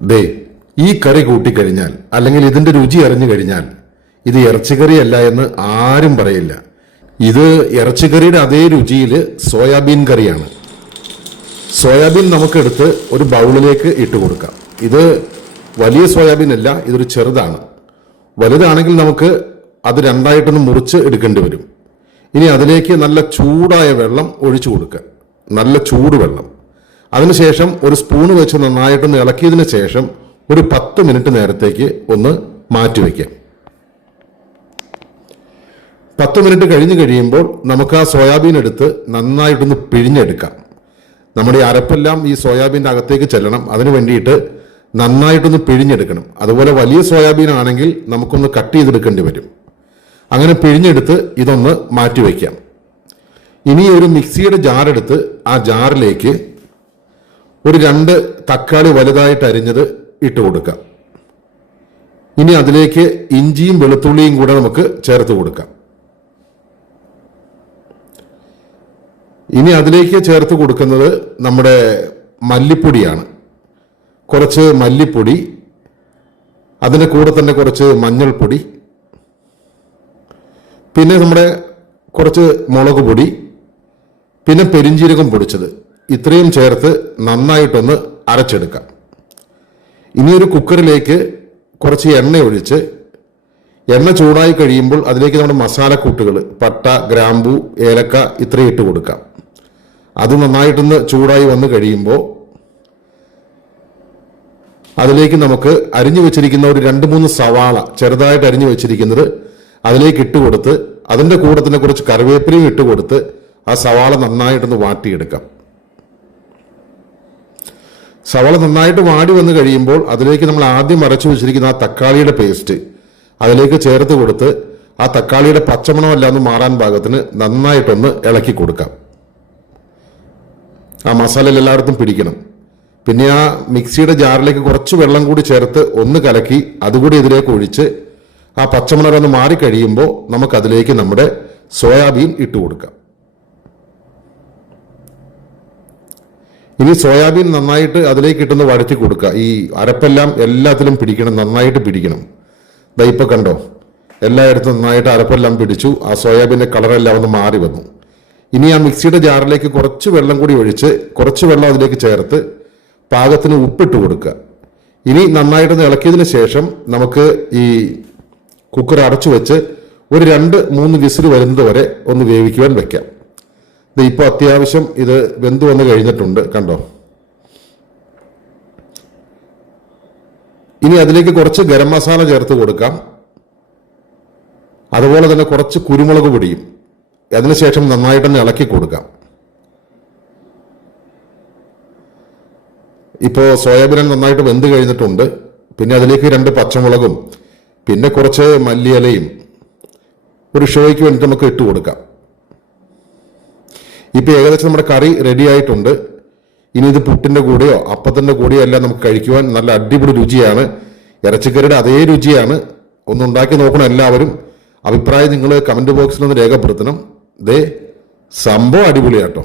ദേ ഈ കറി കൂട്ടിക്കഴിഞ്ഞാൽ അല്ലെങ്കിൽ ഇതിന്റെ രുചി അറിഞ്ഞു കഴിഞ്ഞാൽ ഇത് ഇറച്ചിക്കറിയല്ല എന്ന് ആരും പറയില്ല. ഇത് ഇറച്ചിക്കറിയുടെ അതേ രുചിയിൽ സോയാബീൻ കറിയാണ്. സോയാബീൻ നമുക്കെടുത്ത് ഒരു ബൗളിലേക്ക് ഇട്ട് കൊടുക്കാം. ഇത് വലിയ സോയാബീൻ അല്ല, ഇതൊരു ചെറുതാണ്. വലുതാണെങ്കിൽ നമുക്ക് അത് രണ്ടായിട്ടൊന്ന് മുറിച്ച് എടുക്കേണ്ടി വരും. ഇനി അതിലേക്ക് നല്ല ചൂടായ വെള്ളം ഒഴിച്ചു കൊടുക്കുക, നല്ല ചൂടുവെള്ളം. അതിനുശേഷം ഒരു സ്പൂണ് വെച്ച് നന്നായിട്ടൊന്ന് ഇളക്കിയതിന് ശേഷം ഒരു 10 മിനിറ്റ് നേരത്തേക്ക് ഒന്ന് മാറ്റിവെക്കാം. 10 മിനിറ്റ് കഴിഞ്ഞ് കഴിയുമ്പോൾ നമുക്ക് ആ സോയാബീൻ എടുത്ത് നന്നായിട്ടൊന്ന് പിഴിഞ്ഞെടുക്കാം. നമ്മുടെ ഈ അരപ്പെല്ലാം ഈ സോയാബീൻ്റെ അകത്തേക്ക് ചെല്ലണം. അതിനു വേണ്ടിയിട്ട് നന്നായിട്ടൊന്ന് പിഴിഞ്ഞെടുക്കണം. അതുപോലെ വലിയ സോയാബീൻ ആണെങ്കിൽ നമുക്കൊന്ന് കട്ട് ചെയ്തെടുക്കേണ്ടി വരും. അങ്ങനെ പിഴിഞ്ഞെടുത്ത് ഇതൊന്ന് മാറ്റിവെക്കാം. ഇനി ഒരു മിക്സിയുടെ ജാറെടുത്ത് ആ ജാറിലേക്ക് ഒരു 2 തക്കാളി വലുതായിട്ട് അരിഞ്ഞത് ഇട്ട് കൊടുക്കാം. ഇനി അതിലേക്ക് ഇഞ്ചിയും വെളുത്തുള്ളിയും കൂടെ നമുക്ക് ചേർത്ത് കൊടുക്കാം. ഇനി അതിലേക്ക് ചേർത്ത് കൊടുക്കുന്നത് നമ്മുടെ മല്ലിപ്പൊടിയാണ്. കുറച്ച് മല്ലിപ്പൊടി, അതിൻ്റെ കൂടെ തന്നെ കുറച്ച് മഞ്ഞൾപ്പൊടി, പിന്നെ നമ്മുടെ കുറച്ച് മുളക് പൊടി, പിന്നെ പെരിഞ്ജീരകം പൊടിച്ചത്, ഇത്രയും ചേർത്ത് നന്നായിട്ടൊന്ന് അരച്ചെടുക്കാം. ഇനി ഒരു കുക്കറിലേക്ക് കുറച്ച് എണ്ണ ഒഴിച്ച് എണ്ണ ചൂടായി കഴിയുമ്പോൾ അതിലേക്ക് നമ്മുടെ മസാലക്കൂട്ടുകൾ പട്ട, ഗ്രാമ്പൂ, ഏലക്ക ഇത്രയും ഇട്ട് കൊടുക്കാം. അത് നന്നായിട്ടൊന്ന് ചൂടായി വന്നു കഴിയുമ്പോൾ അതിലേക്ക് നമുക്ക് അരിഞ്ഞു വെച്ചിരിക്കുന്ന ഒരു 2-3 സവാള ചെറുതായിട്ട് അരിഞ്ഞു വെച്ചിരിക്കുന്നത് അതിലേക്ക് ഇട്ട് കൊടുത്ത് അതിൻ്റെ കൂടെ തന്നെ കുറച്ച് കറിവേപ്പിലയും ഇട്ട് കൊടുത്ത് ആ സവാള നന്നായിട്ടൊന്ന് വാട്ടിയെടുക്കാം. സവാള നന്നായിട്ട് വാടി വന്നു കഴിയുമ്പോൾ അതിലേക്ക് നമ്മൾ ആദ്യം അരച്ചു വെച്ചിരിക്കുന്ന ആ തക്കാളിയുടെ പേസ്റ്റ് അതിലേക്ക് ചേർത്ത് കൊടുത്ത് ആ തക്കാളിയുടെ പച്ചമണമെല്ലാം ഒന്ന് മാറാൻ പാകത്തിന് നന്നായിട്ടൊന്ന് ഇളക്കി കൊടുക്കാം. ആ മസാലയിൽ എല്ലായിടത്തും പിടിക്കണം. പിന്നെ ആ മിക്സിയുടെ ജാറിലേക്ക് കുറച്ച് വെള്ളം കൂടി ചേർത്ത് ഒന്ന് കലക്കി അതുകൂടി ഇതിലേക്ക് ഒഴിച്ച് ആ പച്ചമണം മാറിക്കഴിയുമ്പോൾ നമുക്കതിലേക്ക് നമ്മുടെ സോയാബീൻ ഇട്ട് കൊടുക്കാം. ഇനി സോയാബീൻ നന്നായിട്ട് അതിലേക്ക് ഇട്ടൊന്ന് വഴറ്റി കൊടുക്കുക. ഈ അരപ്പെല്ലാം എല്ലാത്തിലും പിടിക്കണം, നന്നായിട്ട് പിടിക്കണം. ദാ ഇപ്പോൾ കണ്ടോ, എല്ലായിടത്തും നന്നായിട്ട് അരപ്പെല്ലാം പിടിച്ചു. ആ സോയാബീൻ്റെ കളറെല്ലാം ഒന്ന് മാറി വന്നു. ഇനി ആ മിക്സിയുടെ ജാറിലേക്ക് കുറച്ച് വെള്ളം കൂടി ഒഴിച്ച് കുറച്ച് വെള്ളം അതിലേക്ക് ചേർത്ത് പാകത്തിന് ഉപ്പിട്ട് കൊടുക്കുക. ഇനി നന്നായിട്ടൊന്ന് ഇളക്കിയതിന് ശേഷം നമുക്ക് ഈ കുക്കർ അടച്ചു വെച്ച് ഒരു 2-3 വിസിൽ വരുന്നത് വരെ ഒന്ന് വേവിക്കുവാൻ വെക്കാം. ഇപ്പോൾ അത്യാവശ്യം ഇത് വെന്ത് വന്ന് കഴിഞ്ഞിട്ടുണ്ട്, കണ്ടോ. ഇനി അതിലേക്ക് കുറച്ച് ഗരം മസാല ചേർത്ത് കൊടുക്കാം. അതുപോലെ തന്നെ കുറച്ച് കുരുമുളക് പൊടിയും. അതിനുശേഷം നന്നായിട്ടൊന്ന് ഇളക്കി കൊടുക്കാം. ഇപ്പോൾ സോയാബീൻ നന്നായിട്ട് വെന്ത് കഴിഞ്ഞിട്ടുണ്ട്. പിന്നെ അതിലേക്ക് 2 പച്ചമുളകും പിന്നെ കുറച്ച് മല്ലിയിലയും ഒരു ഷോയ്ക്ക് വേണ്ടിയിട്ട് നമുക്ക് ഇട്ട് കൊടുക്കാം. ഇപ്പോൾ ഏകദേശം നമ്മുടെ കറി റെഡി ആയിട്ടുണ്ട്. ഇനി ഇത് പുട്ടിൻ്റെ കൂടെയോ അപ്പത്തിൻ്റെ കൂടെയോ എല്ലാം നമുക്ക് കഴിക്കുവാൻ നല്ല അടിപൊളി രുചിയാണ്. ഇറച്ചിക്കറിയുടെ അതേ രുചിയാണ്. ഒന്നുണ്ടാക്കി നോക്കണം എല്ലാവരും. അഭിപ്രായം നിങ്ങൾ കമൻറ്റ് ബോക്സിൽ ഒന്ന് രേഖപ്പെടുത്തണം. ദേ സംഭവം അടിപൊളിയാട്ടോ.